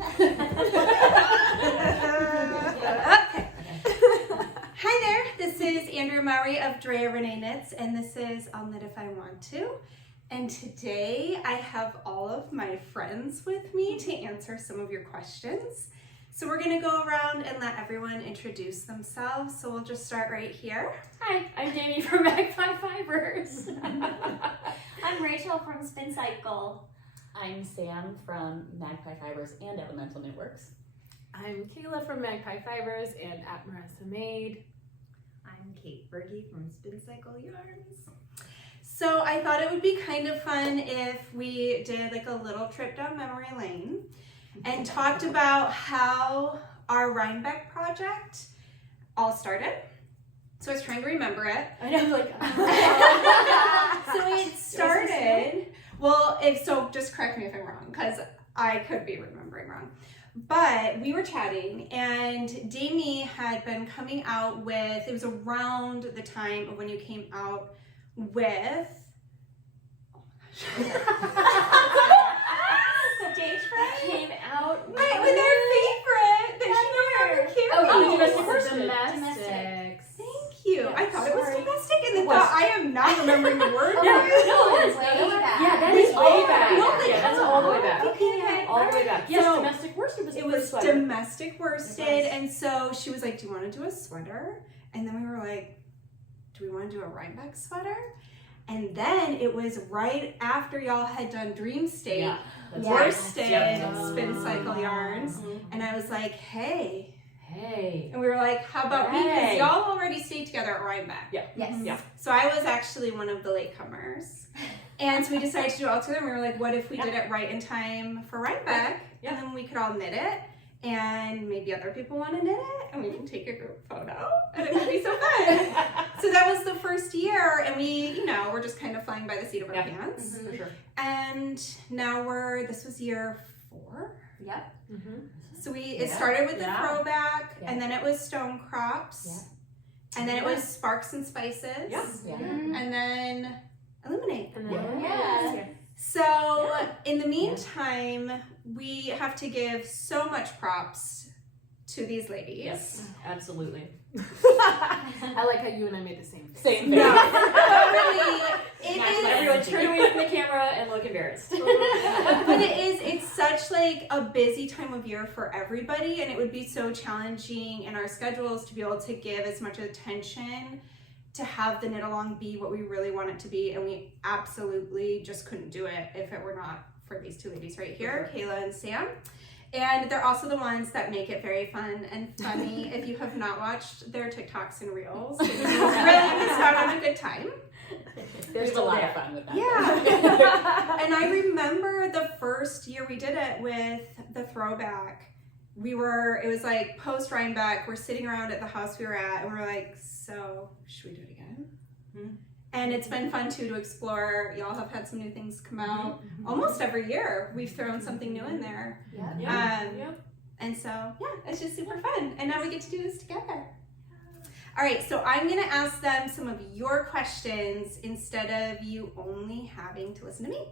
Okay. Hi there, this is Andrea Maury of Drea Renee Knits, and this is I'll Knit If I Want To. And today I have all of my friends with me to answer some of your questions. So we're gonna go around and let everyone introduce themselves. So we'll just start right here. Hi, I'm Dami from Magpie Fibers. I'm Rachel from Spin Cycle. I'm Samm from Magpie Fibers and Elemental Knitworks. I'm Kayla from Magpie Fibers and at Marissa Made. I'm Kate Berge from Spin Cycle Yarns. So I thought it would be kind of fun if we did like a little trip down memory lane and talked about how our RHinebeck project all started. So I was trying to remember it. I know, like, So it started, well, so just correct me if I'm wrong, because I could be remembering wrong. But we were chatting and Dami had been coming out with, it was around the time of when you came out with, Stage fright? came out with our favorite that she no longer carries. domestics. Thank you. I thought it was Sorry. domestic and then thought I am not remembering the word. No, it's way back. Yeah, that is way back. No, like, Yeah, that's all the way back. Okay. All the way back. Yes, So, domestic worsted was the It first was sweater. domestic worsted, and so she was like, do you want to do a sweater? And then we were like, do we want to do a RHinebeck sweater? And then it was right after y'all had done Dream State, Yeah, that's worsted, right. Spin Cycle Yarns, Mhm. and I was like, hey. Hey. And we were like, how about me? Because Hey. y'all already stayed together at RHinebeck. Yeah. Yes. Yeah. So I was actually one of the latecomers. And so we decided to do it all together. And we were like, what if we did it right in time for RHinebeck? Yeah. And then we could all knit it. And maybe other people want to knit it. And we can take a group photo. And it would be so fun. So that was the first year. And we, we're just kind of flying by the seat of our pants. For sure. And now this was year 4. Yep. So it started with the Yeah. throwback. Yeah. And then it was stone crops. Yeah. And then it was sparks and spices. Yeah. Yeah. And then illuminate. And then Yeah. So in the meantime, we have to give so much props to these ladies. Yes, absolutely. I like how you and I made the same face. Same No, thing. but really, Everyone turn away from the camera and look embarrassed. but it's such like a busy time of year for everybody, and it would be so challenging in our schedules to be able to give as much attention to have the knit along be what we really want it to be, and we absolutely just couldn't do it if it were not for these two ladies right here, Kayla and Samm. And they're also the ones that make it very fun and funny. If you have not watched their TikToks and Reels, you really missed out on a good time. There's a lot of fun with that. Yeah. And I remember the first year we did it with the throwback. It was like post RHinebeck, we're sitting around at the house we were at, and we're like, so should we do it again? Mm-hmm. And it's been fun too to explore. Y'all have had some new things come out. Almost every year we've thrown something new in there. Yeah. And so, it's just super fun. And now we get to do this together. All right, so I'm gonna ask them some of your questions instead of you only having to listen to me.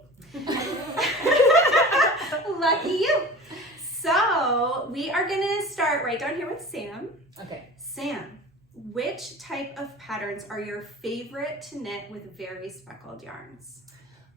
Lucky you. So we are gonna start right down here with Samm. Okay. Samm, which type of patterns are your favorite to knit with very speckled yarns?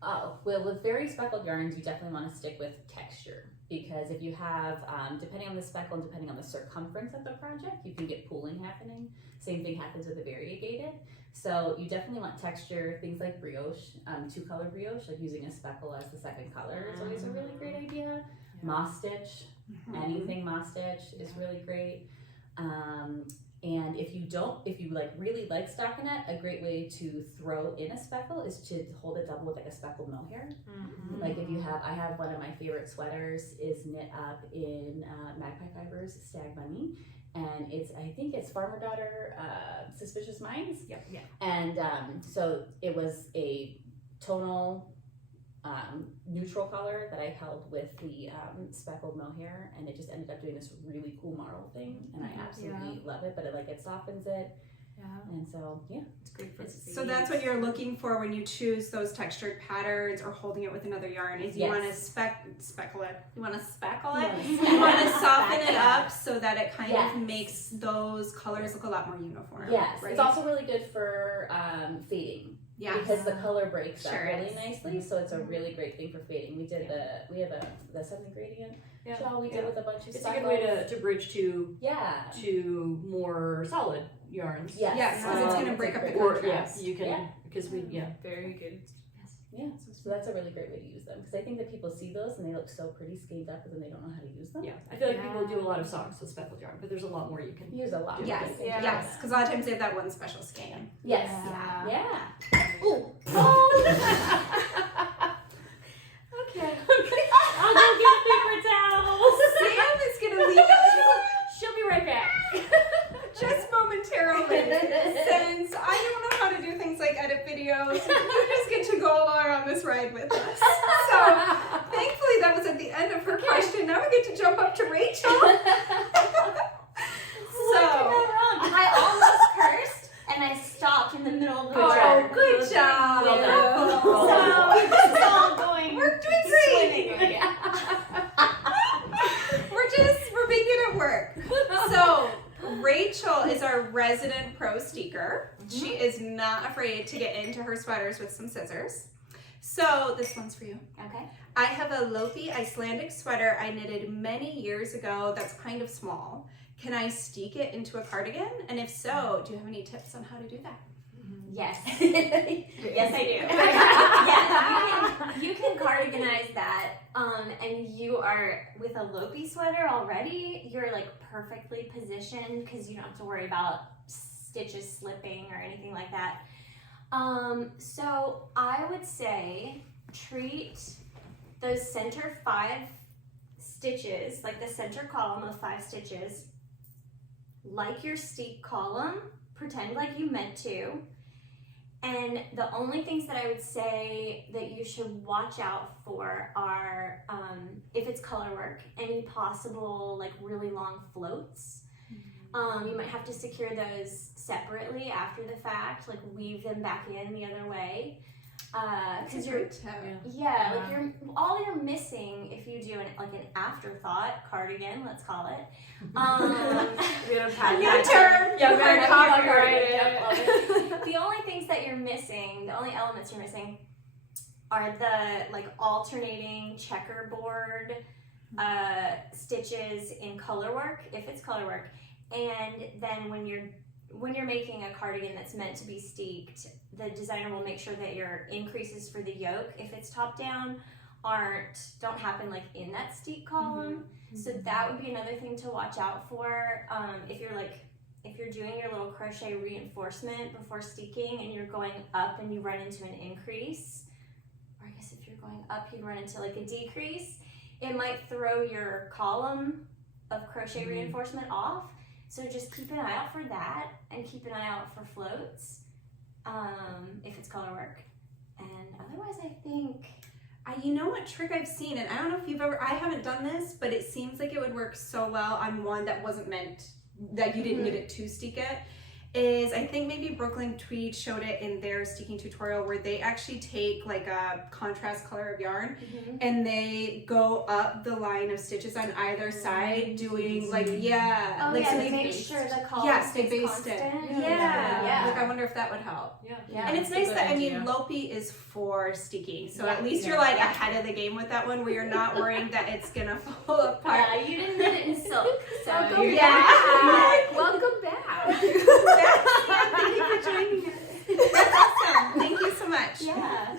Oh, well, with very speckled yarns, you definitely want to stick with texture, because if you have, depending on the speckle and depending on the circumference of the project, you can get pooling happening. Same thing happens with the variegated. So you definitely want texture. Things like brioche, 2-color brioche, like using a speckle as the second color is always a really great idea. Moss stitch, anything moss stitch is really great. And if you like really like stockinette, a great way to throw in a speckle is to hold it double with like a speckled mohair. Like I have one of my favorite sweaters is knit up in Magpie Fibers Stag Bunny, and I think it's Farmer Daughter Suspicious Minds. Yeah. And so it was a tonal neutral color that I held with the speckled mohair, and it just ended up doing this really cool marl thing, and I absolutely love it. But it softens it, And so, yeah. It's great for So that's what you're looking for when you choose those textured patterns or holding it with another yarn is you Yes. want to speckle it. You want to speckle it. Yes. You want to soften it up so that it kind Yes. of makes those colors look a lot more uniform. Yes. Right? It's also really good for fading. Yeah. Because the color breaks up Sure really is. nicely, so it's a really great thing for fading. We did we have the 7 ingredient shawl we did with a bunch of It's a good way speckles. to bridge to Yeah. more solid yarns. Yes. Yes, because it's going to break up the Or contrast. you can because we Very good. Yeah. So that's a really great way to use them because I think that people see those and they look so pretty scaled up, but then they don't know how to use them. yeah. I feel like people do a lot of socks with speckled yarn, but there's a lot more you can Use a lot. Yes, more things. yes, because a lot of times they have that one special skein. Yes. Yeah. Yeah. Ooh. Okay. I'll go get paper towels. Sam is going to leave it She'll be right back. just momentarily since I don't know how to do things like edit videos. You just get to go along on this ride with us. So thankfully that was at the end of her question. Now we get to jump up to Rachel. So I almost cursed and I stopped in the middle of the word. good job. Well done. So this is all going We're doing great. swimmingly. We're being good at work. So Rachel is our resident pro steeker. She is not afraid to get into her sweaters with some scissors. So this one's for you. Okay. I have a Lopi Icelandic sweater I knitted many years ago that's kind of small. Can I steek it into a cardigan? And if so, do you have any tips on how to do that? Yes. Yes, I do. Yeah, you can cardiganize that. And you are with a Lopi sweater already. You're like perfectly positioned because you don't have to worry about stitches slipping or anything like that. So I would say treat those center 5 stitches, like the center column of 5 stitches, like your steek column. Pretend like you meant to. And the only things that I would say that you should watch out for are, if it's color work, any possible like really long floats. You might have to secure those separately after the fact, like weave them back in the other way. Because you're, like all you're missing if you do an afterthought cardigan, let's call it. We're gonna patent New that term. Yeah, we're gonna Copyright copyright it. The only things that you're missing, the only elements you're missing, are the like alternating checkerboard stitches in color work, if it's color work, and then when you're making a cardigan that's meant to be steeked, the designer will make sure that your increases for the yoke, if it's top down, don't happen like in that steek column. So that would be another thing to watch out for. If you're doing your little crochet reinforcement before steeking and you're going up and you run into an increase, or I guess if you're going up you run into like a decrease, it might throw your column of crochet reinforcement off. So just keep an eye out for that and keep an eye out for floats if it's color work. And otherwise I think... You know what trick I've seen, and I don't know if you've ever, I haven't done this, but it seems like it would work so well on one that wasn't meant, that you didn't need it to steek it, is I think maybe Brooklyn Tweed showed it in their steeking tutorial where they actually take like a contrast color of yarn and they go up the line of stitches on either side doing like, Oh like yeah, so they make based- sure the color Yes, they stays based it. constant. Yeah. Like I wonder if that would help. Yeah. And it's that's a nice good that, idea. Lopi is for steeking. So Yeah. at least you're like ahead of the game with that one where you're not worrying that it's gonna fall apart. Yeah, you didn't knit it in silk, so Welcome you're back. Welcome back. Thank you for joining us. That's awesome. Thank you so much. Yeah.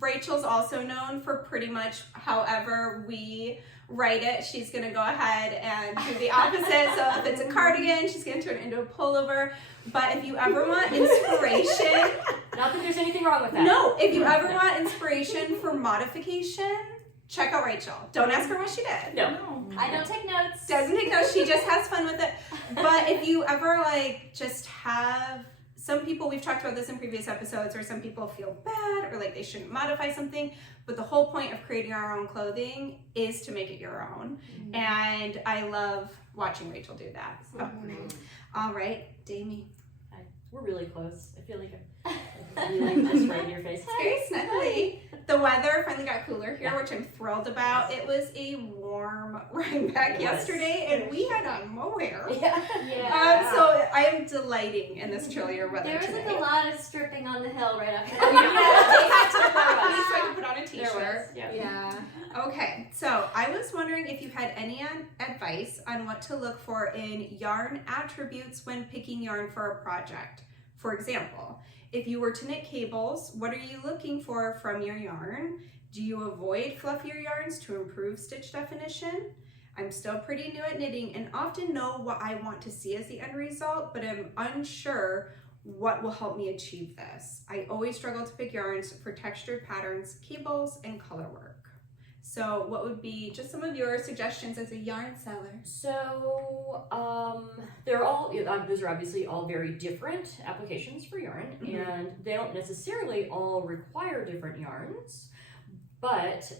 Rachel's also known for pretty much however we write it. She's gonna go ahead and do the opposite. So if it's a cardigan, she's gonna turn it into a pullover. But if you ever want inspiration, Not that there's anything wrong with that. no, if you ever want inspiration for modification, check out Rachel. Don't ask her what she did. No. I don't take notes. Doesn't take notes, she just has fun with it. But if you ever like just have, some people, we've talked about this in previous episodes, where some people feel bad or like they shouldn't modify something, but the whole point of creating our own clothing is to make it your own. And I love watching Rachel do that. So. All right, Dami. we're really close. I feel like I'm really just right in your face. It's very snuggly. The weather finally got cooler here, Yeah. which I'm thrilled about. It was a warm Rhinebeck It was. yesterday, and we had on mohair. Yeah. So I am delighting in this chillier weather There was today. like a lot of stripping on the hill right after Oh, that. At least I can put on a There t-shirt. was, yeah. Yeah. Okay, so I was wondering if you had any advice on what to look for in yarn attributes when picking yarn for a project. For example, if you were to knit cables, what are you looking for from your yarn? Do you avoid fluffier yarns to improve stitch definition? I'm still pretty new at knitting and often know what I want to see as the end result, but I'm unsure what will help me achieve this. I always struggle to pick yarns for textured patterns, cables, and color work. So what would be just some of your suggestions as a yarn seller? So, they're all, those are obviously all very different applications for yarn, and they don't necessarily all require different yarns. But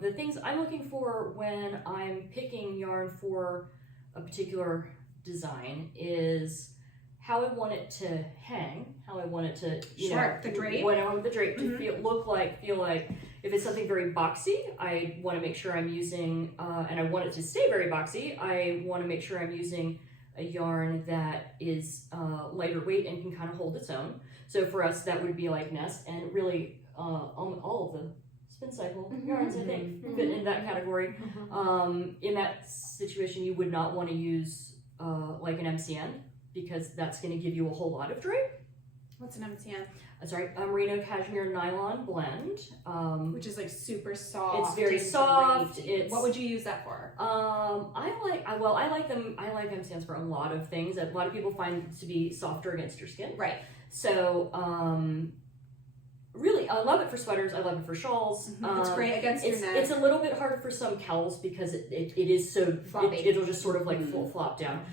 the things I'm looking for when I'm picking yarn for a particular design is how I want it to hang, how I want it to, The drape. what I want the drape to feel like. If it's something very boxy, I want to make sure I'm using, and I want it to stay very boxy, I want to make sure I'm using a yarn that is lighter weight and can kind of hold its own. So for us, that would be like Nest, and really all of the spin cycle yarns, I think, fit in that category. In that situation, you would not want to use like an MCN, because that's going to give you a whole lot of drape. What's an MCN? Sorry, merino cashmere nylon blend. Which is like super soft. It's very and soft. drapey. It's What would you use that for? I like them. I like MCNs for a lot of things. A lot of people find it to be softer against your skin. Right. So really, I love it for sweaters. I love it for shawls. It's great against your neck. It's a little bit hard for some cowls because it is so Floppy. it'll just sort of like full flop down.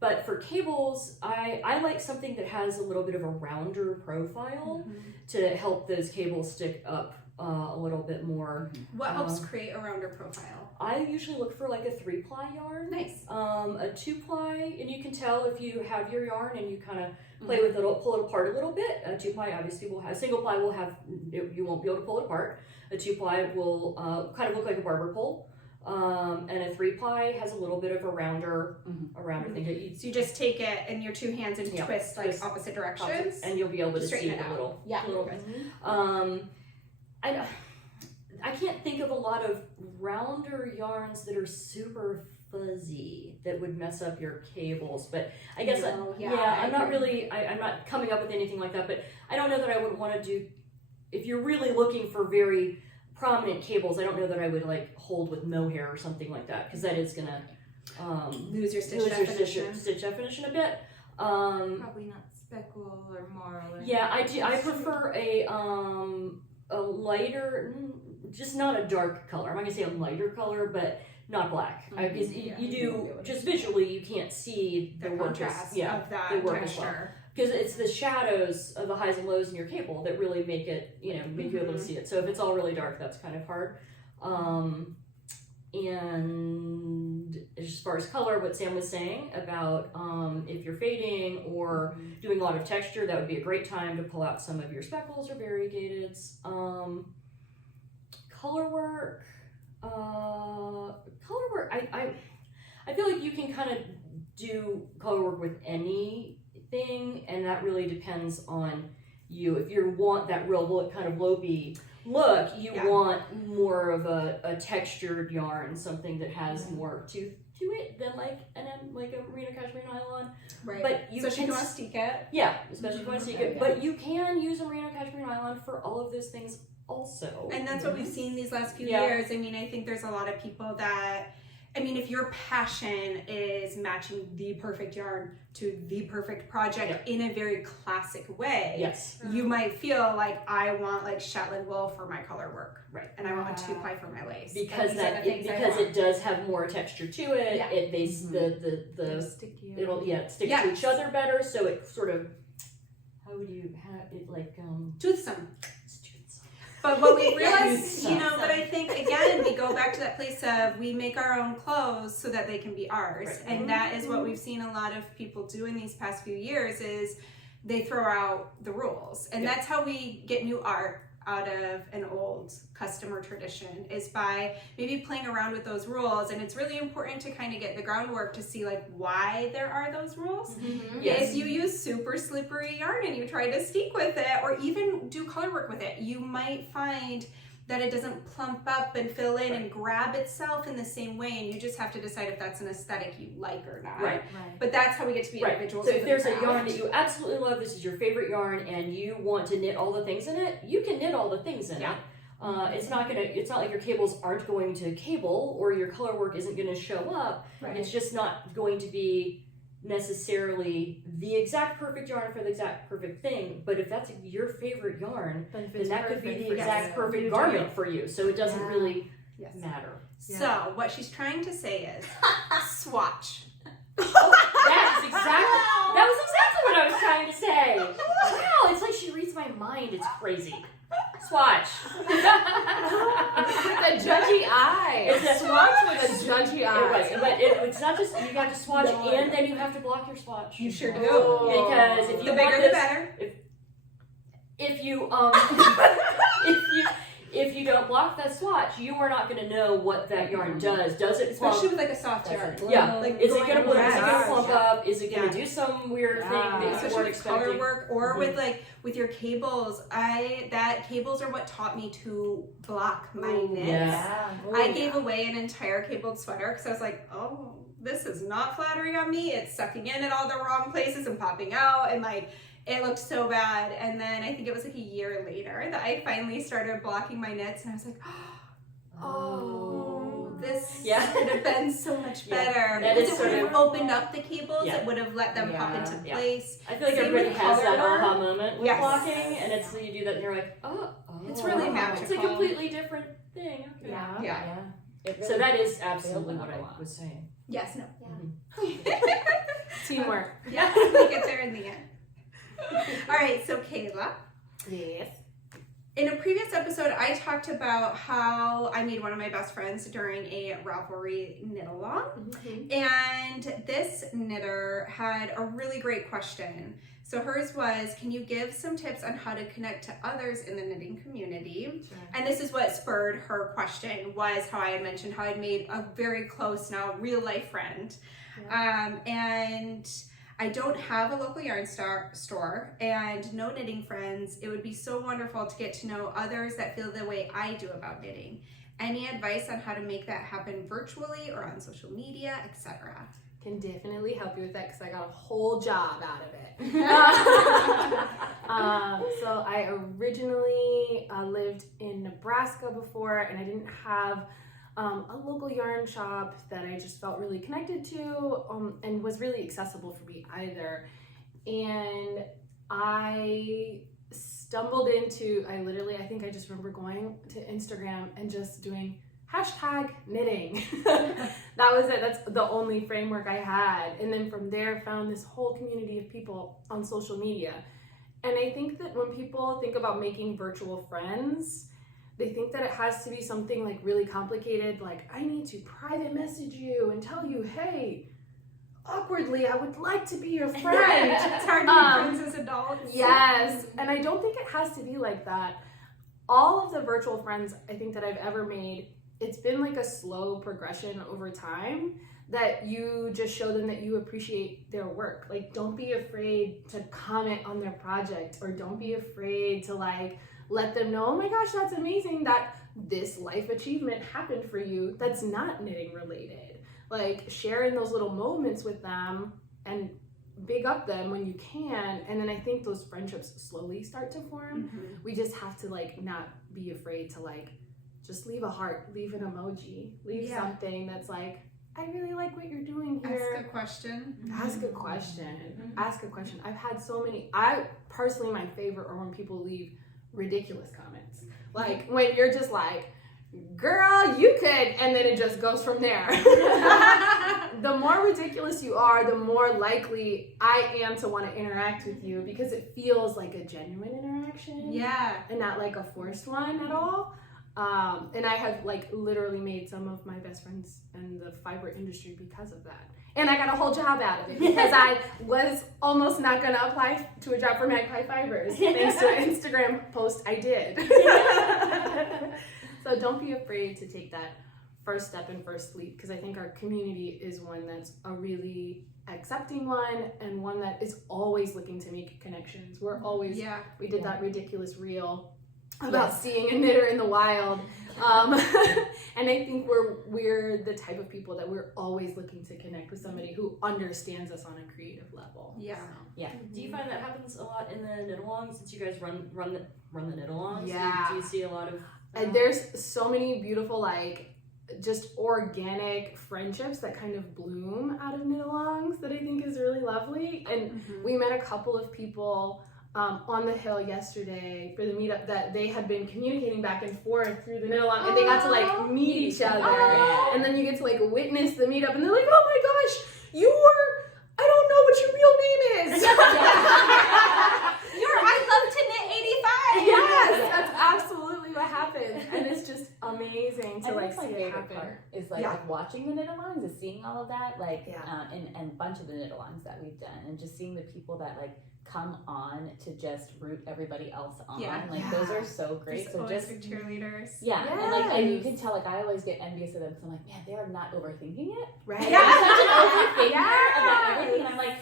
But for cables, I like something that has a little bit of a rounder profile to help those cables stick up a little bit more. What helps create a rounder profile? I usually look for like a 3-ply yarn. Nice. A 2-ply, and you can tell if you have your yarn and you kind of play with it, pull it apart a little bit. A 2-ply obviously will have, a single ply will have, you won't be able to pull it apart. A 2-ply will kind of look like a barber pole. And a 3-ply has a little bit of a rounder thing. So you just take it in your two hands and twist like opposite directions, and you'll be able to straighten see it the out. little bit. I can't think of a lot of rounder yarns that are super fuzzy that would mess up your cables, but I guess I'm not coming up with anything like that, but I don't know that I would want to do, if you're really looking for very prominent cables, I don't know that I would like hold with mohair or something like that, because that is gonna lose your stitch definition. stitch definition a bit. Probably not speckle or more. Yeah, I do. I prefer a lighter, just not a dark color. I'm not gonna say a lighter color, but not black. Because you do, just visually, you can't see The work contrast as, of that the work as well. texture. Because it's the shadows of the highs and lows in your cable that really make it, make you able to see it. So if it's all really dark, that's kind of hard. And as far as color, what Sam was saying about if you're fading or doing a lot of texture, that would be a great time to pull out some of your speckles or variegateds. Color work, I feel like you can kind of do color work with anything, and that really depends on you. If you want that real kind of Lopi look, you want more of a textured yarn, something that has more tooth to it than like a merino cashmere nylon. Right. But you especially if you want to steek it. Yeah, especially if you want to steek it. But you can use a merino cashmere nylon for all of those things also. And that's what we've seen these last few Yeah. years. I mean, I think there's a lot of people that, I mean, if your passion is matching the perfect yarn to the perfect project in a very classic way, Yes. you might feel like, I want like Shetland wool for my color work. Right. And I want a 2-ply for my lace. Because And these are the things I because want. it does have more texture to it. Yeah. It the Sticky. it'll stick Yes. to each other better. So it sort of, how would you have it like Toothsome. But what we realized, but I think again, we go back to that place of we make our own clothes so that they can be ours. Right. And that is what we've seen a lot of people do in these past few years is they throw out the rules. And that's how we get new art out of an old customer tradition, is by maybe playing around with those rules. And it's really important to kind of get the groundwork to see like why there are those rules. Yes. If you use super slippery yarn and you try to steek with it or even do color work with it, you might find that it doesn't plump up and fill in and grab itself in the same way, and you just have to decide if that's an aesthetic you like or not. Right. But that's how we get to be individuals. So if there's a craft. yarn that you absolutely love, this is your favorite yarn, and you want to knit all the things in it, you can knit all the things in it. It's not like your cables aren't going to cable or your color work isn't going to show up. Right. It's just not going to be necessarily the exact perfect yarn for the exact perfect thing. But if that's your favorite yarn, then that could be the exact perfect garment for you. So it doesn't really matter. So what she's trying to say is swatch. That was exactly what I was trying to say. Wow, it's like she reads my mind. It's crazy. Swatch. With a judgy eye. It's a swatch with a judgy eye. But it's not just, you have to swatch and then you have to block your swatch. You sure do. Because if you The want bigger this, the better. if you if you don't block that swatch, you are not going to know what that yarn does. Does it plump? Especially with like a soft yarn. Yeah. Like Is it going to going plump up? Is it going to do some weird thing that you Especially weren't with color expecting? work or with your cables. Cables are what taught me to block my knits. Yeah. I gave away an entire cabled sweater because I was like, oh, this is not flattering on me. It's sucking in all the wrong places and popping out, and like it looked so bad. And then I think it was like a year later that I finally started blocking my knits, and I was like, oh, this would have been so much better. That Because is it would sort have of- opened up the cables. Yeah. It would have let them pop into Yeah. place. I feel like Same everybody with has that color. aha moment with Yes. blocking, and it's you do that and you're like, oh. It's really It's a magical. completely different thing. Okay. Yeah. So that is absolutely what I was saying. Yes, no. Teamwork. Yeah, we get there in the end. All right, so Kayla. Yes. In a previous episode, I talked about how I made one of my best friends during a Ravelry knit along. And this knitter had a really great question. So hers was, can you give some tips on how to connect to others in the knitting community? Sure. And this is what spurred her question, was how I had mentioned how I'd made a very close now real life friend. And I don't have a local yarn store and no knitting friends. It would be so wonderful to get to know others that feel the way I do about knitting. Any advice on how to make that happen virtually or on social media, etc.? Can definitely help you with that because I got a whole job out of it. So I originally lived in Nebraska before, and I didn't have a local yarn shop that I just felt really connected to and was really accessible for me either. And I stumbled into, I think I just remember going to Instagram and just doing #knitting. That was it. That's the only framework I had. And then from there, found this whole community of people on social media. And I think that when people think about making virtual friends, they think that it has to be something like really complicated, like I need to private message you and tell you, hey, awkwardly, I would like to be your friend. It's hard to be friends as adults. Yes, and I don't think it has to be like that. All of the virtual friends I think that I've ever made, it's been like a slow progression over time that you just show them that you appreciate their work. Like, don't be afraid to comment on their project, or don't be afraid to like let them know, oh my gosh, that's amazing that this life achievement happened for you that's not knitting related. Like, sharing those little moments with them and big up them when you can. And then I think those friendships slowly start to form. We just have to like not be afraid to like just leave a heart, leave an emoji, leave something that's like, I really like what you're doing here. Ask a question. Ask a question. Ask a question. I've had so many. I personally, my favorite are when people leave ridiculous comments. Like when you're just like, girl, you could, and then it just goes from there. The more ridiculous you are, the more likely I am to want to interact with you because it feels like a genuine interaction. Yeah. And not like a forced one at all. And I have like literally made some of my best friends in the fiber industry because of that. And I got a whole job out of it because I was almost not going to apply to a job for Magpie Fibers. Thanks to an Instagram post I did. So don't be afraid to take that first step and first leap, because I think our community is one that's a really accepting one and one that is always looking to make connections. We're always, we did that ridiculous reel about seeing a knitter in the wild. And I think we're the type of people that we're always looking to connect with somebody who understands us on a creative level. Yeah. So. Yeah. Do you find that happens a lot in the knit-alongs, since you guys run the knit-alongs? Yeah. Do you see a lot of... And there's so many beautiful, like, just organic friendships that kind of bloom out of knit-alongs that I think is really lovely. And we met a couple of people on the hill yesterday for the meetup that they had been communicating back and forth through the knit-along, and they got to like meet each other, and then you get to like witness the meetup, and they're like, oh my gosh, I don't know what your real name is. I love to knit 85. Yes, that's absolutely what happens, and it's just amazing to like That's my see it favorite happen. part is like watching the knit-alongs, is seeing all of that, like and a bunch of the knit-alongs that we've done, and just seeing the people that like come on to just root everybody else on. Like those are so great. There's so always just like cheerleaders. and like, and you can tell, like, I always get envious of them because I'm like, man, they are not overthinking it. Right. Like, they're such an overthinker about everything, and I'm like,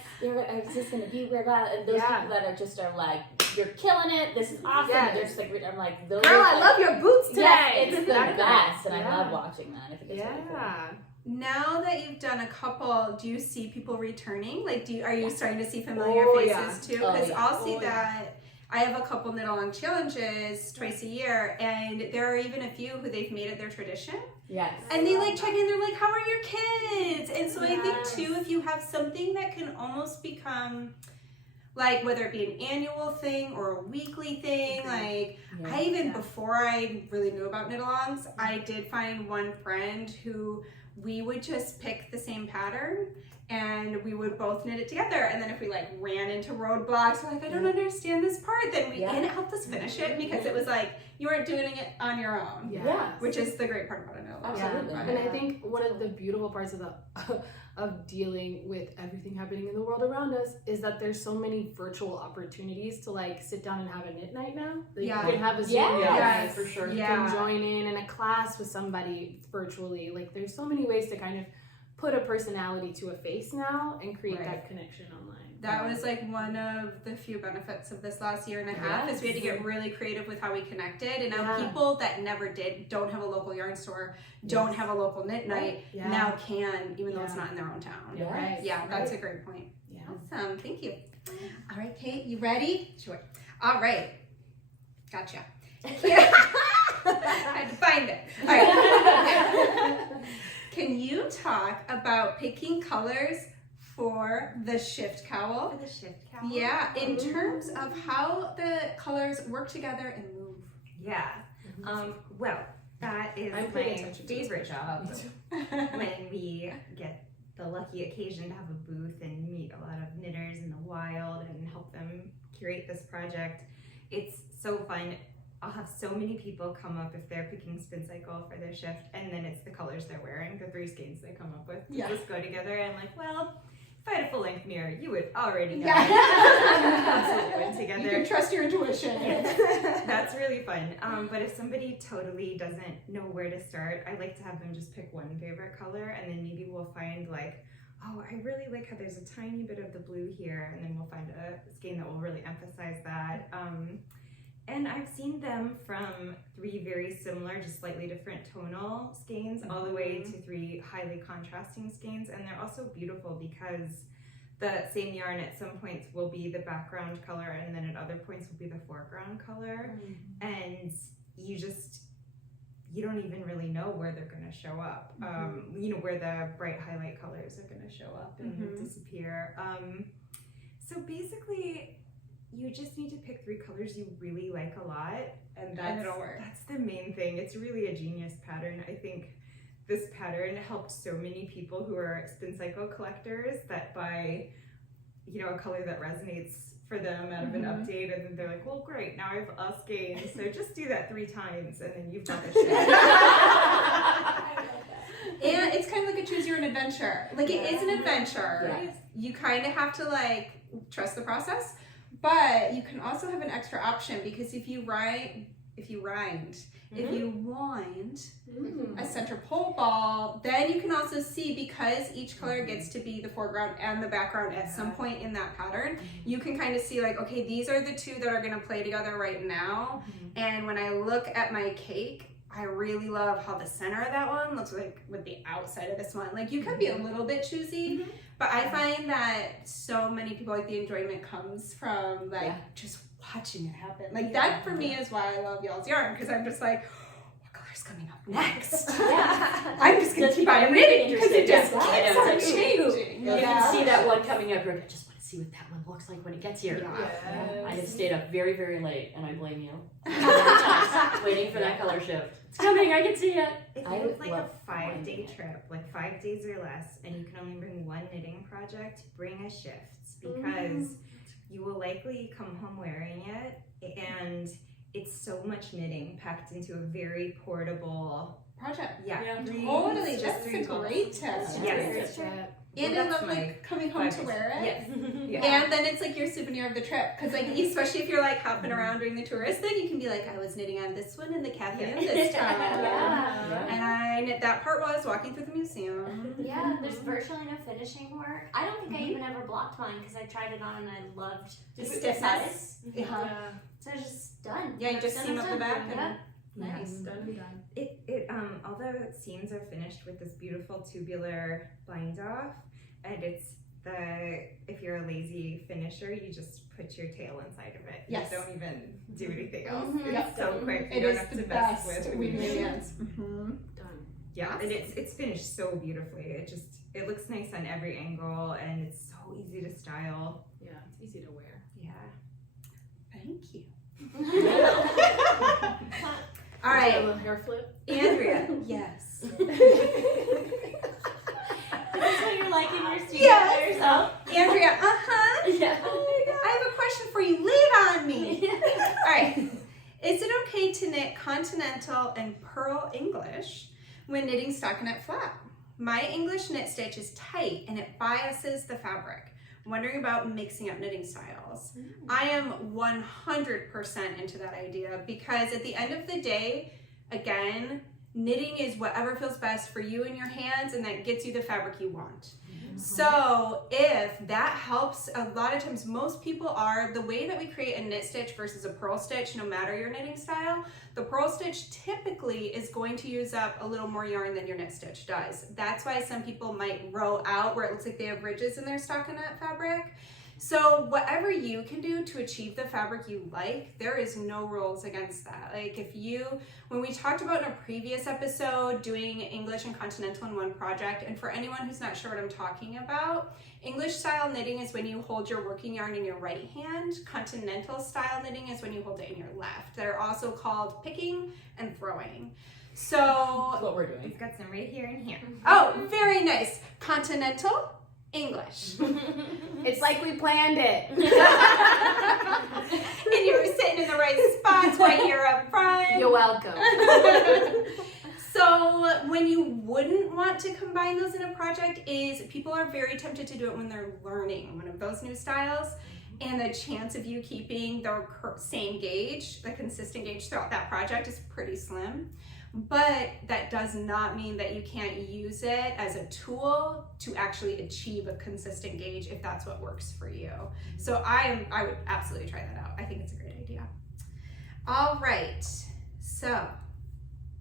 is this gonna be weird? And those people that are like, you're killing it. This is awesome. And they're just like, I'm like, those. Girl, are, I love your boots today. Yes, it's the best, and I love watching that. I think it's really cool. Now that you've done a couple, do you see people returning? Like, are you starting to see familiar faces too? Because I'll see that. I have a couple knit along challenges twice a year, and there are even a few who they've made it their tradition. Yes. And they like check in. They're like, "How are your kids?" And so I think too, if you have something that can almost become like, whether it be an annual thing or a weekly thing, like I even before I really knew about knit alongs, I did find one friend who we would just pick the same pattern and we would both knit it together, and then if we like ran into roadblocks, we're like, I don't understand this part, then and it helped us finish it because it was like you weren't doing it on your own. Which is the great part about a knit along. Absolutely. And I think one of the beautiful parts of of dealing with everything happening in the world around us is that there's so many virtual opportunities to like sit down and have a knit night now. Like, you can have a Zoom for sure. You can join in a class with somebody virtually. Like, there's so many ways to kind of put a personality to a face now and create that connection online. That was like one of the few benefits of this last year and a half is we had to get really creative with how we connected, and now people that never don't have a local yarn store, don't have a local knit night, now can, even though it's not in their own town. That's a great point. Awesome, thank you. All right, Kate, you ready? Sure. All right, gotcha. I had to find it. All right. Can you talk about picking colors for the shift cowl? For the shift cowl? Yeah, in terms of how the colors work together and move. Yeah. Well, that is my favorite job when we get the lucky occasion to have a booth and meet a lot of knitters in the wild and help them curate this project. It's so fun. I'll have so many people come up if they're picking spin cycle for their shift, and then it's the colors they're wearing, the 3 skeins they come up with. Just go together, and like, well, if I had a full length mirror, you would already know. Absolutely went together. You can trust your intuition. That's really fun. But if somebody totally doesn't know where to start, I like to have them just pick one favorite color, and then maybe we'll find like, oh, I really like how there's a tiny bit of the blue here, and then we'll find a skein that will really emphasize that. And I've seen them from 3 very similar, just slightly different tonal skeins, all the way to 3 highly contrasting skeins. And they're also beautiful because the same yarn at some points will be the background color, and then at other points will be the foreground color. And you don't even really know where they're going to show up. Where the bright highlight colors are going to show up and disappear. So basically, you just need to pick 3 colors you really like a lot, and it'll work. That's the main thing. It's really a genius pattern. I think this pattern helped so many people who are spin cycle collectors that buy, you know, a color that resonates for them out of an update, and then they're like, well, great, now I have a skein, so just do that 3 times, and then you've got the shit. And it's kind of like a choose your own adventure. Like, it is an adventure. Yeah. You kind of have to, like, trust the process, but you can also have an extra option, because if you wind a center pole ball, then you can also see, because each color gets to be the foreground and the background at some point in that pattern, you can kind of see, like, okay, these are the 2 that are going to play together right now. And when I look at my cake, I really love how the center of that one looks like with the outside of this one. Like, you can be a little bit choosy, but I find that so many people, like, the enjoyment comes from, like, just watching it happen. Like, that for me is why I love y'all's yarn, because I'm just like, what color's coming up next? I'm just gonna keep on knitting, because it just keeps on changing. You can see that one coming up. I just want to see what that one looks like when it gets here. I have stayed up very, very late, and I blame you. Waiting for that color shift. It's coming. I can see it. If you have like a 5-day trip, like 5 days or less, and you can only bring 1 knitting project, bring a shift, because you will likely come home wearing it, and it's so much knitting packed into a very portable project. Totally. That's a great tip. Yes. And I love, like, coming home to wear it. Yes. And then it's like your souvenir of the trip, because, like, especially if you're, like, hopping around during the tourist thing, you can be like, I was knitting on this one in the cafe this time. And I knit that part while I was walking through the museum. Yeah, there's virtually no finishing work. I don't think I even ever blocked mine, because I tried it on and I loved The the stiffness. size. Yeah. So it's just done. Yeah, you just Done, seam up done. the back and Yeah. nice. Done. Although the seams are finished with this beautiful tubular bind off, and it's if you're a lazy finisher, you just put your tail inside of it. Yes. You don't even do anything else. Yep. It's so quick. You It don't is have the to mess best. with We really is. Done. Yeah, and it's finished so beautifully. It looks nice on every angle, and it's so easy to style. Yeah, it's easy to wear. Yeah. Thank you. All All right. A right, little hair flip. Andrea. Yes. That's what you're liking your students Yes. yourself. Andrea, Yeah. I have a question for you. Lay it on me. All right. Is it okay to knit continental and purl English when knitting stockinette flat? My English knit stitch is tight and it biases the fabric. Wondering about mixing up knitting styles. I am 100% into that idea, because at the end of the day, again, knitting is whatever feels best for you and your hands, and that gets you the fabric you want. So if that helps, a lot of times most people are, the way that we create a knit stitch versus a purl stitch, no matter your knitting style, the purl stitch typically is going to use up a little more yarn than your knit stitch does. That's why some people might row out where it looks like they have ridges in their stockinette fabric. So whatever you can do to achieve the fabric you like, there is no rules against that. Like when we talked about in a previous episode doing English and continental in one project, and for anyone who's not sure what I'm talking about, English style knitting is when you hold your working yarn in your right hand. Continental style knitting is when you hold it in your left. They're also called picking and throwing. So, That's what we're doing. We've got some right here and here. oh, very nice. Continental, English. It's like we planned it. And you were sitting in the right spots right here up front. You're welcome. So when you wouldn't want to combine those in a project is people are very tempted to do it when they're learning one of those new styles, and the chance of you keeping the same gauge, the consistent gauge throughout that project is pretty slim. But that does not mean that you can't use it as a tool to actually achieve a consistent gauge if that's what works for you. So I would absolutely try that out. I think it's a great idea. All right, so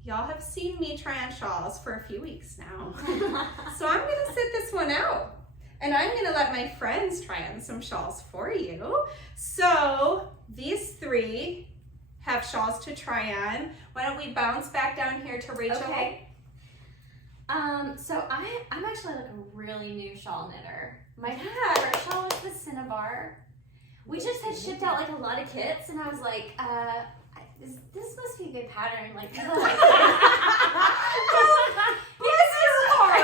y'all have seen me try on shawls for a few weeks now. So I'm gonna sit this one out, and I'm gonna let my friends try on some shawls for you. So these three have shawls to try on. Why don't we bounce back down here to Rachel? Okay. So I'm actually like a really new shawl knitter. My first shawl was the Cinnabar, we just had shipped out like a lot of kits, and I was like, this must be a good pattern. Like, people like this is hard.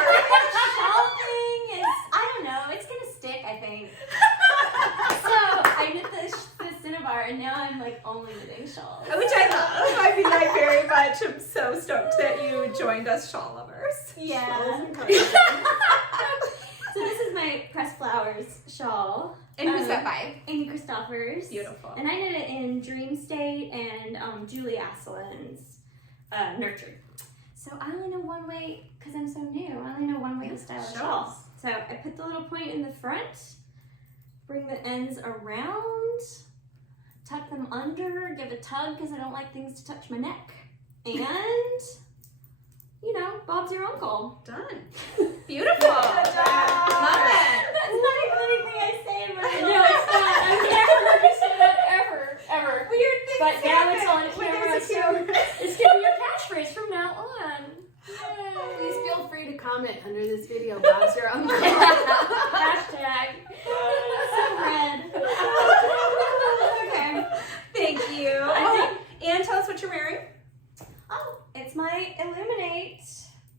Shawl thing is, I don't know, it's gonna stick, I think. So I knit the cinnabar, and now I'm like only knitting shawls. Which I love. I mean, I very much am so stoked that you joined us shawl lovers. Yeah. So this is my pressed flowers shawl. And who's that by? Amy Christoffers. Beautiful. And I knit it in Dream State and Julie Aslan's Nurtured. So I only know one way, because I'm so new, I only know one way to style a shawl. So I put the little point in the front, bring the ends around, tuck them under, give a tug because I don't like things to touch my neck. And, you know, Bob's your uncle. Done. Beautiful. Love it. That's not even anything I say in my No, it's not. I've never heard you say that ever. weird things. But now it's on happen when camera, there's a so it's gonna be your catchphrase from now on. Please feel free to comment under this video, Bob's your uncle. Hashtag. So red. Okay. Thank you. Oh, and tell us what you're wearing. Oh, it's my Illuminate,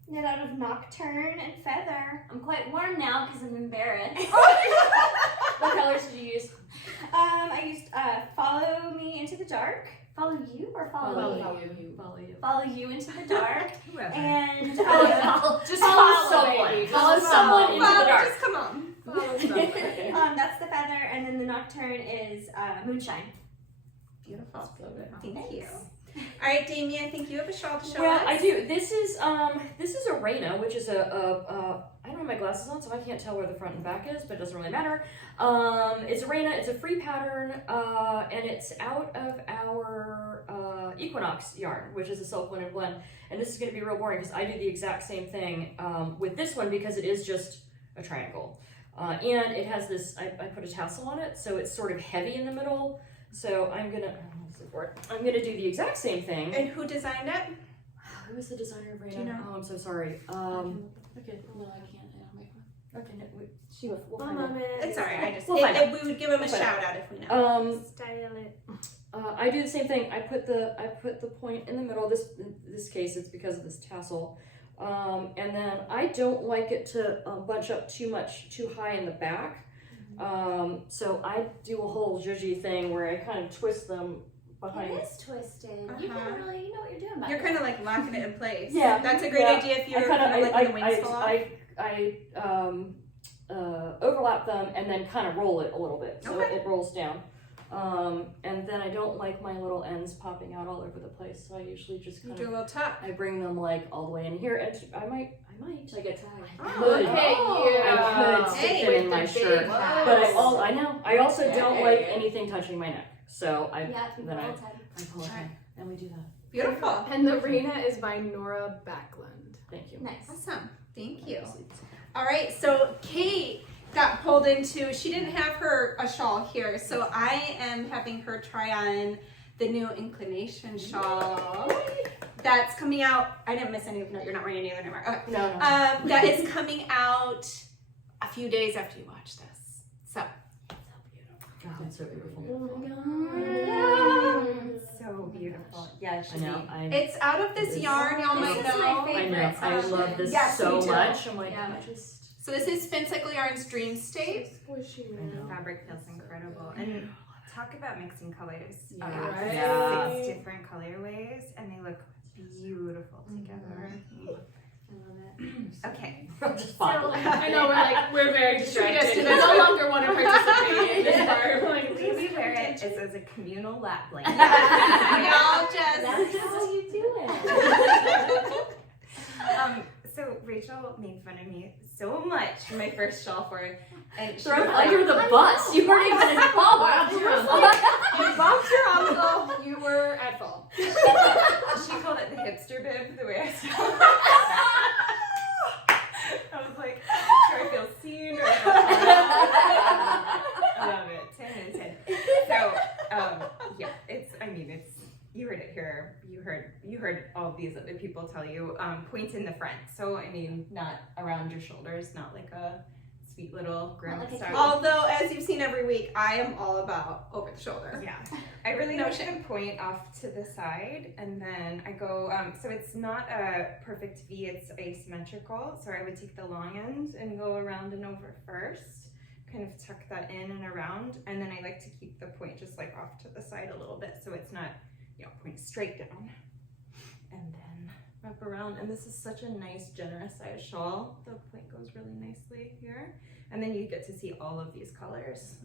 knit out of Nocturne and Feather. I'm quite warm now because I'm embarrassed. What colors did you use? I used Follow Me Into the Dark. Follow you or follow me? Follow you. Follow you into the dark. Whoever. And Just follow someone. baby. Follow someone into the dark. Just come on. that's the Feather, and then the Nocturne is Moonshine. Beautiful. Thank you. All right, Dami, I think you have a shawl to show Well, us. I do. This is RHinebeck, which is I don't have my glasses on, so I can't tell where the front and back is, but it doesn't really matter. It's RHinebeck. It's a free pattern, and it's out of our Equinox yarn, which is a silk 1-in-1. And this is going to be real boring because I do the exact same thing with this one because it is just a triangle, and it has this. I put a tassel on it, so it's sort of heavy in the middle. So I'm gonna do the exact same thing. And who designed it? Who was the designer of RHinebeck? Do you know? Oh, I'm so sorry. Okay, no, I can't. Okay, no, we'll find out. It's alright. I just We'll find out. we would give him a We'll find shout out if we know. Style it. I do the same thing. I put the point in the middle. In this case, it's because of this tassel. And then I don't like it to bunch up too high in the back. So I do a whole zhuzhi thing where I kind of twist them behind. It is twisted. You know what you're doing. You're kind of like locking it in place. Yeah. That's a great idea if you're like when the wings fall off. I overlap them and then kind of roll it a little bit so Okay. it rolls down. And then I don't like my little ends popping out all over the place, so I usually just You kind do a of little tuck. I bring them like all the way in here, and I might like it. Oh, Could. Okay, I could stick Hey, them in with my the shirt, big but hats. I know I also don't like anything touching my neck, so I Yeah, then I it's pull it in, and we do that. Beautiful. And the Rena is by Nora Backlund. Thank you. nice. Awesome. Thank you. All right, so Kate got pulled into, she didn't have a shawl here, so I am having her try on the new Inclination shawl that's coming out. I didn't miss any of, no, you're not wearing any of them anymore. Okay. No, no. That is coming out a few days after you watch this. So, God, it's so beautiful. So beautiful. Yeah, I know. it's out of this yarn, y'all might This is my know. favorite. I know. I love this Yes, so me too. much. I'm like, Yeah. I just. So this is Spin Cycle Yarn's Dream State. Squishy, I know. Fabric feels incredible. And talk about mixing colors. Yeah. Yeah. 6 different colorways, and they look beautiful together. I love it. Okay. I'm just fine. I know, we're very distracted. Should we We no longer want to participate in this part. We're like, We wear it as a communal lap blanket. Y'all just. That's how you do it. So Rachel made fun of me so much for my first shawl for it, and she Throw was under like, the bus. You weren't even involved. Bob's your uncle. Bob's your uncle. You were at fault. she called it the hipster bib, the way I spelled it. I was like, sure I feel seen. Or I love it. 10 and 10. So, yeah, it's. You heard it here. You heard all these other people tell you. Point in the front. So I mean, not around your shoulders, not like a sweet little grandma Like a style. Although, as you've seen every week, I am all about over the shoulder. Yeah, I really No like shame. the point off to the side, and then I go, so it's not a perfect V, it's asymmetrical, so I would take the long end and go around and over first, kind of tuck that in and around, and then I like to keep the point just like off to the side a little bit, so it's not, point straight down, and then wrap around, and this is such a nice, generous size shawl. The point goes really nicely here, and then you get to see all of these colors.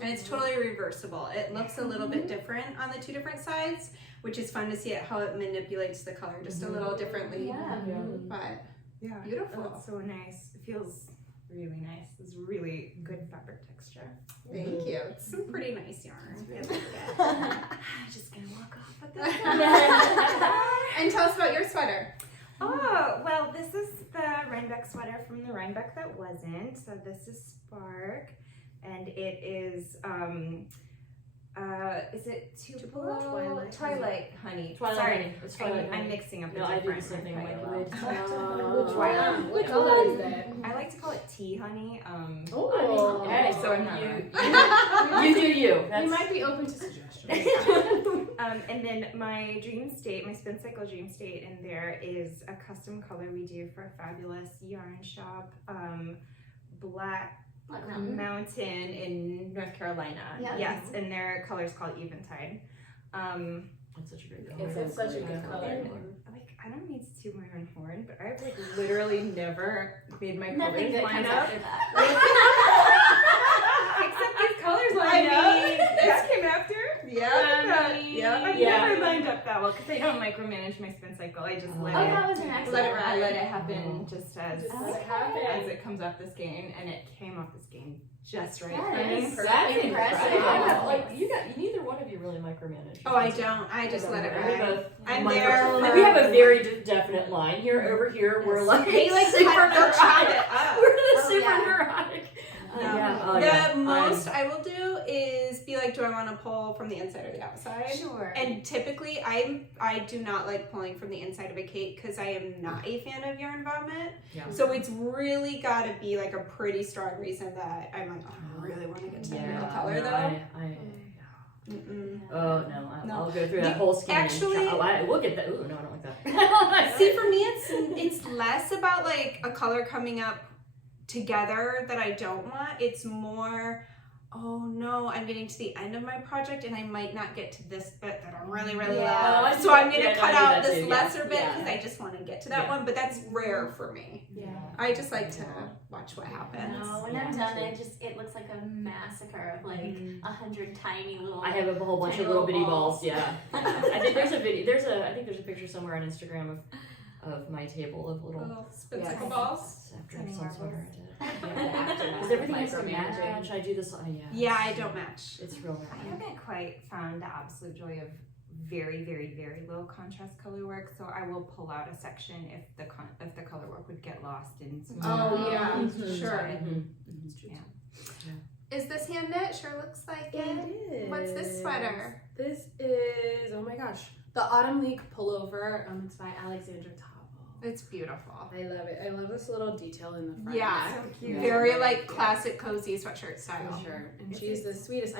And it's totally reversible. It looks a little bit different on the two different sides, which is fun to see how it manipulates the color just a little differently. Yeah. But Yeah, beautiful. That's so nice. It feels really nice. It's really good fabric texture. Thank you. It's some pretty nice yarn. I'm just gonna walk off with this. And tell us about your sweater. Oh, well, this is the RHinebeck sweater from the RHinebeck that wasn't. So this is Spark, and it is it Tupelo? Twilight honey. Twilight Sorry, honey. It's Twilight I'm honey. mixing up the No, I do the different same thing. Twilight. What color is that? I like to call it tea honey. Oh, Hey, so I'm not you do you. we That's, might be open to suggestions. And then my dream state, my spin cycle dream state in there is a custom color we do for a fabulous yarn shop, Black Mountain in North Carolina. Yeah. Yes, and their color is called Eventide. that's such a great color. It's such a good color. And, like, I don't mean to toot my own horn, but I've like literally never made my Nothing colors good line comes up. after that. Except these colors line up. This came after. Yeah. I've Yeah. never lined up that well because I don't micromanage my spin cycle. I just let Oh, it. that was an accident. Let it I ride. let it happen just as Just let it happen. as it comes off the skein, and it came off the skein just right. That for me. is That's impressive. impressive. Like neither one of you really micromanage. Oh, I don't. I just let it We ride. both I'm micro- there and for- we have a very definite line here. Over here, we're like They like to super kind of go chop neurotic. it up. We're the Oh, super yeah. neurotic. The most I will do is be like, do I want to pull from the inside or the outside? Sure. And typically, I do not like pulling from the inside of a cake because I am not a fan of yarn vomit. Yeah. So it's really got to be like a pretty strong reason that I'm like, oh, I really want to get to that middle color no, though. Oh no, No. I'll go through that whole skin. Actually- we'll get that. Ooh, no, I don't like that. See, for me, it's less about like a color coming up together that I don't want. It's more, oh no, I'm getting to the end of my project and I might not get to this bit that I'm really Yeah. love. So I'm gonna Yeah, no, cut I do out that this too, yeah. lesser bit Yeah. because I just want to get to that Yeah. one. But that's rare for me. Yeah. I just like to watch what happens. No, when I'm done, it looks like a massacre of like 100 tiny little. I have a whole bunch of little bitty balls. Yeah. I think there's a video. I think there's a picture somewhere on Instagram of my table of little. Little spin Yes. cycle balls. After Tiny some sweater. marbles. Because everything has to match. I do this. Yeah, I don't match. It's real I rare. haven't quite found the absolute joy of very, very, very low contrast color work, so I will pull out a section if the color work would get lost in some. Oh, yeah, Mhm. sure. Mhm. Is this hand knit? Sure looks like it. It is. What's this sweater? This is, oh my gosh, the Autumn League pullover. It's by Alexandra Tobble. It's beautiful. I love it. I love this little detail in the front. Yeah, So cute. very like classic cozy sweatshirt style. For sure. And she's the sweetest.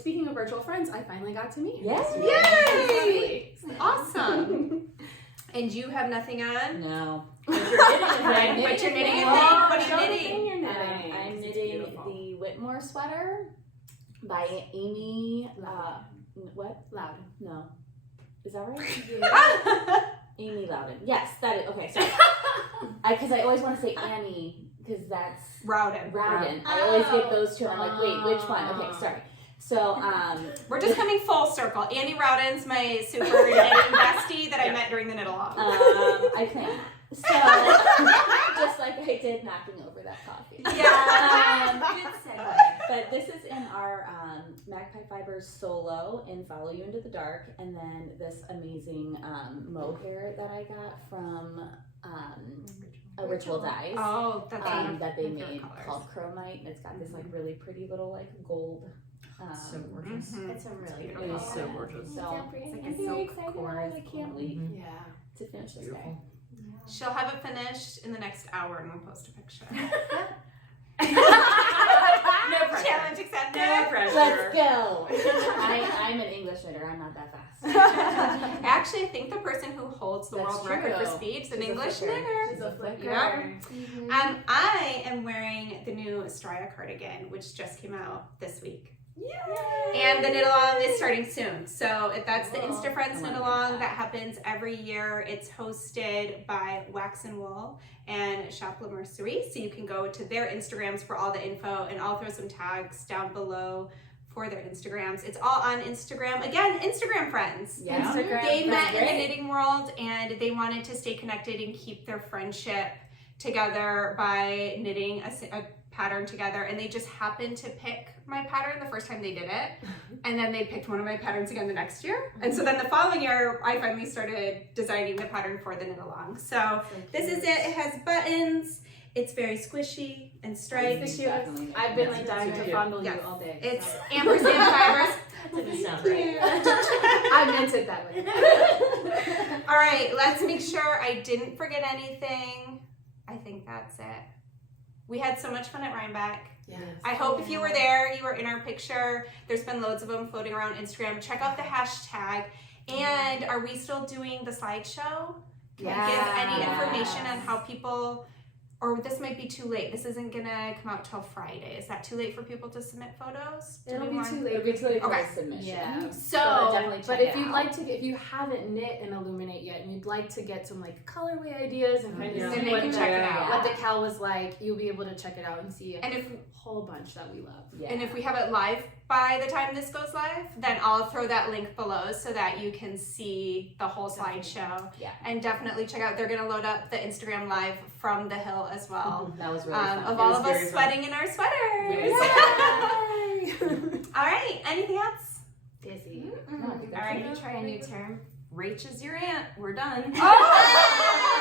Speaking of virtual friends, I finally got to meet her. Yay! Awesome. And you have nothing on? No. But you're knitting a thing. What are you knitting? You're knitting. I'm It's knitting beautiful. the Whitmore sweater by Amy. What? Loud. No. Is that right? Amy Loudon. Yes, that is. Okay, sorry. Because I always want to say Annie, because that's Rowden. Rowden. I always get those two, and I'm like, wait, which one? Okay, sorry. So, We're just coming full circle. Annie Rowden's my super knitting bestie that I met during the knit along. I planned. So, just like I did knocking over that coffee. Yeah. Good segue. But this is in our Magpie Fibers Solo in Follow You Into the Dark, and then this amazing mohair that I got from Ritual Dyes Oh, that's one of that they my favorite made colors. called Chromite, and it's got this like really pretty little like gold. So gorgeous. Mhm. It's a really It good is color. so gorgeous. So It's like a I'm very silk excited. chorus. I can't wait Mhm. Yeah. to finish this Beautiful. guy. She'll have it finished in the next hour and we'll post a picture. No pressure. Challenge accepted. No pressure. Let's go. I'm an English writer. I'm not that fast. Actually, I think the person who holds the That's world record for true. speed is an She's a English flicker. knitter. She's a flicker. Yeah. I am wearing the new Straya cardigan, which just came out this week. And the knit along is starting soon. So if that's the Insta Friends knit along that happens every year. It's hosted by Wax and Wool and Shop La Mercerie. So you can go to their Instagrams for all the info, and I'll throw some tags down below for their Instagrams. It's all on Instagram. Again, Instagram friends. Yeah. Instagram. They met in the great. knitting world and they wanted to stay connected and keep their friendship together by knitting a pattern together, and they just happened to pick my pattern the first time they did it, and then they picked one of my patterns again the next year, and so then the following year I finally started designing the pattern for the knit along. So this is it. It has buttons. It's very squishy and striped. Definitely. I've been like dying to cute. fondle Yes. you all day. It's ampersand fibers. That doesn't sound right. I meant it that way. All right, let's make sure I didn't forget anything. I think that's it. We had so much fun at RHinebeck. Yes. I hope if you were there, you were in our picture. There's been loads of them floating around Instagram. Check out the hashtag. And are we still doing the slideshow? Can we give any information on how people, or this might be too late. This isn't gonna come out till Friday. Is that too late for people to submit photos? Do It'll we be want- too It'll late. be too late for Okay. the submission. Yeah. So, definitely check But it if you'd out. like to, if you haven't knit and illuminate yet, and you'd like to get some like colorway ideas and kind Yeah. of then see they what can the, check it out. what the cal was like, you'll be able to check it out and see a And if whole bunch that we love. Yeah. And if we have it live by the time this goes live, then I'll throw that link below so that you can see the whole slideshow. Yeah. And definitely check out, they're going to load up the Instagram live from the hill as well. That was really fun. Of It all was of very us fun. sweating in our Very sweaters. All right, anything else? Dizzy. No, I think All that's right, it. I'm gonna try a new term. Rach is your aunt. We're done. Oh!